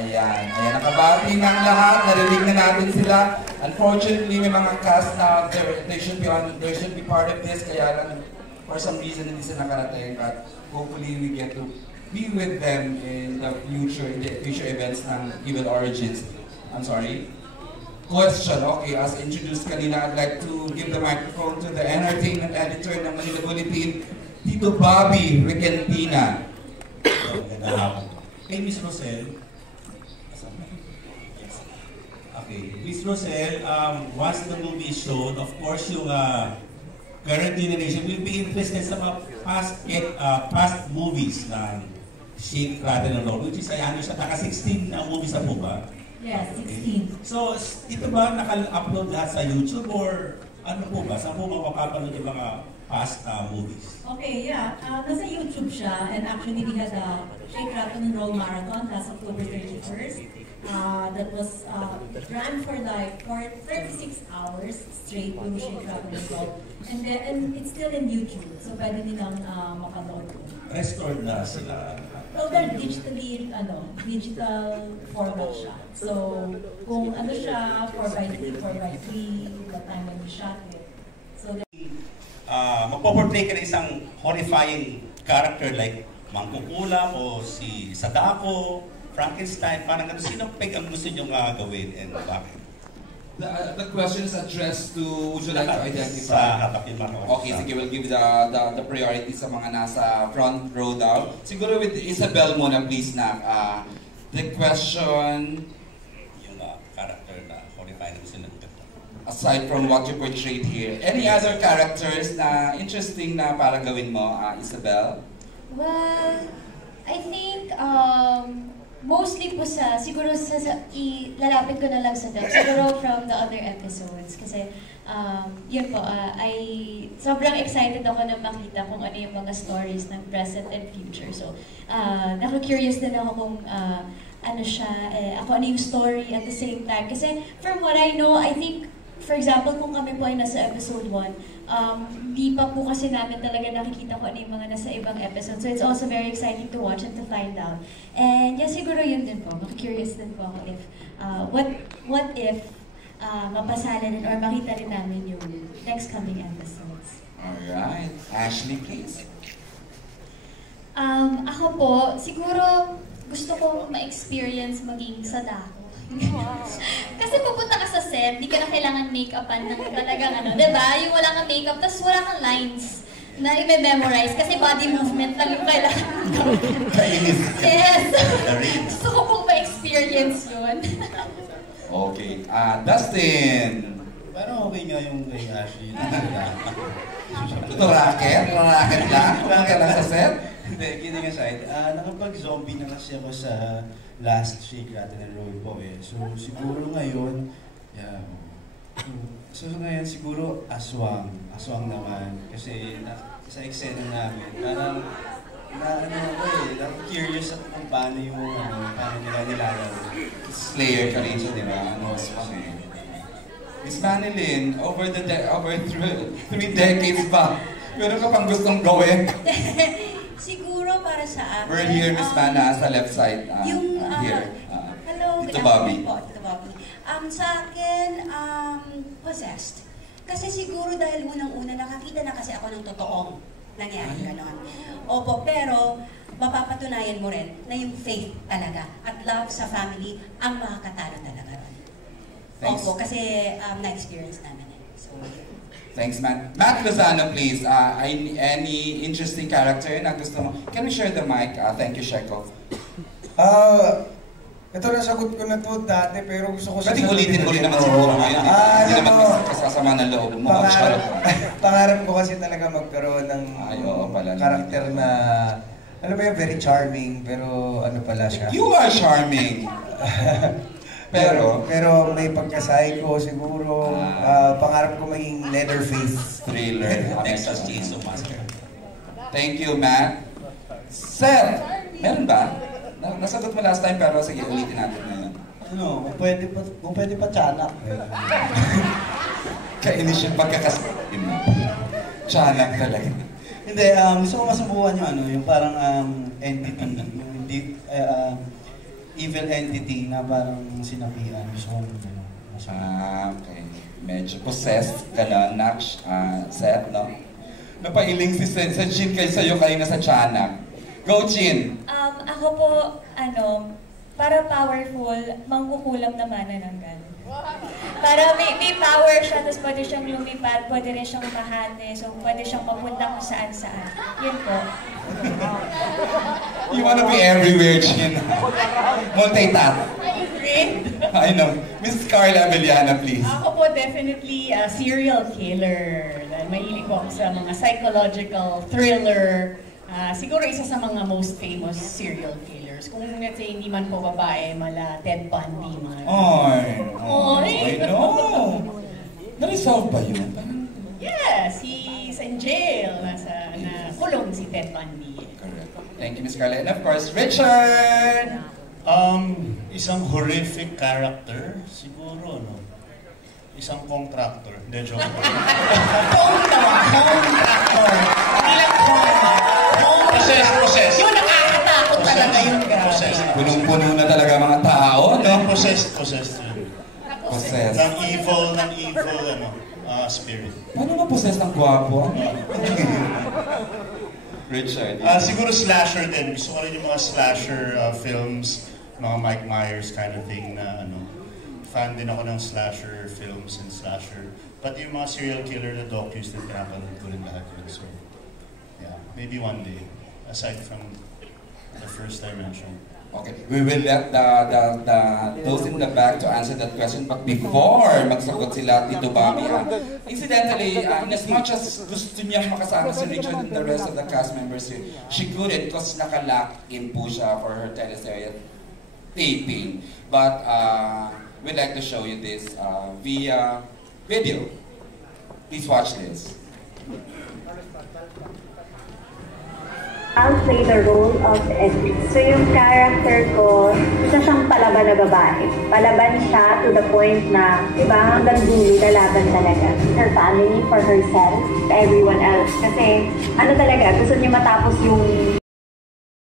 Ayan, ayan, nakabati ng lahat, narinig na natin sila. Unfortunately, may mga cast na they should be part of this, kaya lang for some reason hindi sila nakarating. But hopefully we get to be with them in the future events ng Evil Origins. I'm sorry. Question, okay, as introduced kanina, I'd like to give the microphone to the entertainment editor ng Manila Bulletin, Tito Bobby Regentina. Hey, Miss Rosel. Okay, Miss Rosel, once the movie is shown, of course, yung current generation will be interested sa mga past movies ng Shake, Rattle, and Roll, which is, ano siya, naka-16 na movies na po ba? Yes, 16. So, ito ba naka-upload lahat sa YouTube or ano po ba? Saan po makapanood yung mga past movies? Okay, yeah. Nasa YouTube siya, and actually we had a Shake, Rattle, and Roll Marathon last October 31st. That was ran for like 36 hours straight yung Shake, Rattle, and Roll. And it's still in YouTube, so pwede nilang mapanood. Restored na sila. So they're digital format siya. So kung ano siya, 4x3, 4x3, the time when we shot it. So magpo-portray ka ng isang horrifying character like Mangkukulam o si Sadako, Frankenstein, parang ano, sino ang gusto nyo gawin and bakit? The question is addressed to, would you like to identify? Okay, sige, we'll give the priority sa mga nasa front row daw. Siguro with Isabel muna, please, na. The question... Yung character na horrifying na gusto nyo. Aside from what you portrayed here, any other characters na interesting na para gawin mo, Isabel? Well, I think, mostly po siguro lalapit ko na lang sa Del, siguro from the other episodes. Kasi, yun po, sobrang excited ako na makita kung ano yung mga stories ng present and future. So, naku-curious din ako kung ano siya, ako ano yung story at the same time. Kasi, from what I know, I think, for example, kung kami po ay nasa episode 1, di pa po kasi namin talaga nakikita ko ano yung mga nasa ibang episode. So it's also very exciting to watch and to find out. And yeah, siguro yun din po. Curious din po ako if, what if mapasala din or makita rin namin yung next coming episodes. Alright. Ashley, please. Ako po, siguro gusto ko ma-experience maging Sadako. Kasi pupunta ka sa set, di ka na kailangan make-upan ng talagang ano, diba? Yung wala kang make-up, tapos wala kang lines na i-memorize kasi body movement lang yung kailangan gawin. Yes! Gusto ko pong ma-experience yun. Okay. Dustin! Parang okay nga yung kay Ashley. Ito racket? Racket lang? Lang ka lang sa set? Hindi, kidding aside. Nakapag-zombie na kasi ako sa last Shake, Rattle, and Roll po eh. So siguro ngayon, yeah. So ngayon siguro aswang. Aswang naman. Kasi sa eksena namin, parang curious ako kung paano yung paano nila nilalaro. Slayer ka rin siya, di ba? Aswang eh. Miss Manilyn, over 3 decades ba? Meron ka pang gustong gawin? Siguro para sa akin. We're here, Miss Mana, sa left side. Here. Hello, Tito Bobby. Tito Bobby. Sa akin, possessed. Kasi siguro dahil unang-una nakakita na kasi ako ng totoong nangyari ganon. Opo, pero mapapatunayan mo rin na yung faith talaga at love sa family ang makakatalo talaga ron. Thanks. Opo, kasi na-experience namin eh. So, thanks, Matt. Matt Lozano, please. Any interesting character na gusto mo? Can we share the mic? Thank you, Sheko. Ito nasagot ko na to dati, pero gusto ko pwede ulitin mo rin naman siguro ngayon. Hindi naman kasasama ng loob mo. Pangarap ko kasi talaga magkaroon ng karakter na, alam mo yun, very charming, pero ano pala siya. You are charming! Pero may pagka-psycho siguro. Pangarap ko maging Leatherface. Thriller. Texas Chainsaw Massacre. Thank you, Matt. Seth, meron ba? Nasagot mo last time pero sige, ulitin natin ngayon. Ano, kung pwede pa tiyanak. Kainis yung pagkakasakin mo. Tiyanak talaga. Hindi, gusto ko masubukan yung yung parang entity, yung evil entity na parang sinapian. Gusto kong ano. Okay. Medyo possessed ka na, Seth, no? Napailing si Chin kayo sa'yo kayo na sa tiyanak. Go, Chin! Ako po, para powerful, mangkukulam naman ng gano'n. Para may power siya, tapos pwede siyang lumipad, pwede rin siyang mahate, so pwede siyang mapunta kung saan-saan. Yun po. You wanna be everywhere, Chin. Multitask. I agree. I know. Miss Carla Abellana, please. Ako po definitely a serial killer. Dahil mahilig ko ako sa mga psychological thriller. Siguro isa sa mga most famous serial killers. Kung let's say hindi man po babae, mala Ted Bundy, mga... I know. Na-resolve ba yun? Yes, he's in jail. Na kulong si Ted Bundy. Correct. Thank you, Miss Carla. And of course, Richard! Isang horrific character, siguro, no? Isang contractor. Hindi, joke ko. Contractor! Possessed. Yung nakakatakot talaga yung grabe. Punong-puno na talaga mga tao, no? Possessed. Possessed. Ng evil, spirit. Paano ma-possess ng gwapo? Richard. Siguro slasher din. Gusto ko rin yung mga slasher films, mga Mike Myers kind of thing na fan din ako ng slasher films and slasher. Pati yung mga serial killer na docus na pinapanood ko rin lahat yun. So, yeah, maybe one day, aside from the first I mentioned. Okay, we will let those in the back to answer that question. But before magsagot sila, Tito Bobby, incidentally, in as much as gusto niya makasama si Richard and the rest of the cast members here, she couldn't because naka-lock in po siya for her teleserye taping. But we'd like to show you this via video. Please watch this. I'll play the role of Edwin. So yung character ko, isa siyang palaban na babae. Palaban siya to the point na, diba, hanggang dulo, lalaban talaga. Her family, for herself, everyone else. Kasi, talaga, gusto niya matapos yung